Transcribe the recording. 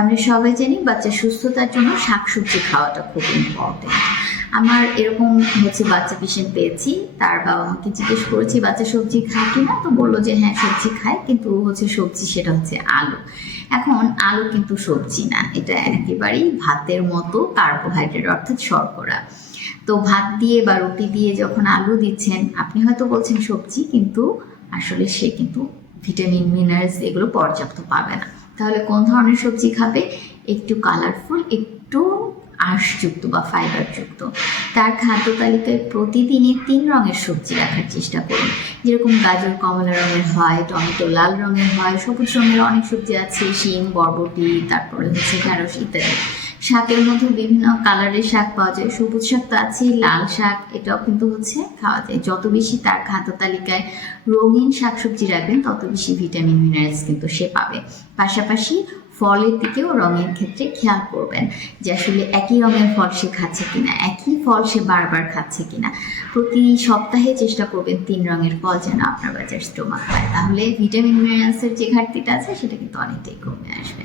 আমরা সবাই জানি বাচ্চা সুস্থতার জন্য শাকসবজি খাওয়াটা খুব ইম্পর্টেন্ট আমার এরকম হচ্ছে বাচ্চা পেশেন্ট পেয়েছি, তার বাবা মাকে জিজ্ঞেস করেছি, বাচ্চা সবজি খায় কিনা? তো বলল যে হ্যাঁ সবজি খায়। কিন্তু হচ্ছে সবজি, সেটা হচ্ছে আলু। এখন আলু কিন্তু সবজি না, এটা একেবারেই ভাতের মতো কার্বোহাইড্রেট অর্থাৎ শর্করা। তো ভাত দিয়ে বা রুটি দিয়ে যখন আলু দিচ্ছেন, আপনি হয়তো বলছেন সবজি, কিন্তু আসলে সে কিন্তু ভিটামিন মিনারেলস এগুলো পর্যাপ্ত পাবে না। তাহলে কোন ধরনের সবজি খাবে? একটু কালারফুল একটু আঁশযুক্ত বা ফাইবারযুক্ত তার খাদ্য তালিকায় প্রতিদিনই তিন রঙের সবজি রাখার চেষ্টা করুন। যেরকম গাজর কমলা রঙের হয়, টমেটো লাল রঙের হয়, সবুজ রঙের অনেক সবজি আছে, শিম, বরবটি, তারপরে হচ্ছে ঢ্যাঁড়স ইত্যাদি। শাকের মধ্যে বিভিন্ন কালারের শাক পাওয়া যায়। সবুজ শাক তো আছেই, লাল শাক, এটাও কিন্তু হচ্ছে খাওয়া যায়। যত বেশি তার খাদ্য তালিকায় রঙিন শাকসবজি রাখবেন, তত বেশি ভিটামিন, মিনারেলস কিন্তু সে পাবে। পাশাপাশি ফলের দিকেও রঙের ক্ষেত্রে খেয়াল করবেন যে আসলে একই রঙের ফল সে খাচ্ছে কিনা, একই ফল সে বারবার খাচ্ছে কিনা। প্রতি সপ্তাহে চেষ্টা করবেন তিন রঙের ফল যেন আপনার বাচ্চার স্টোমাক পায়। তাহলে ভিটামিন মিনারেলসের যে ঘাটতিটা আছে, সেটা কিন্তু অনেকটাই কমে আসবে।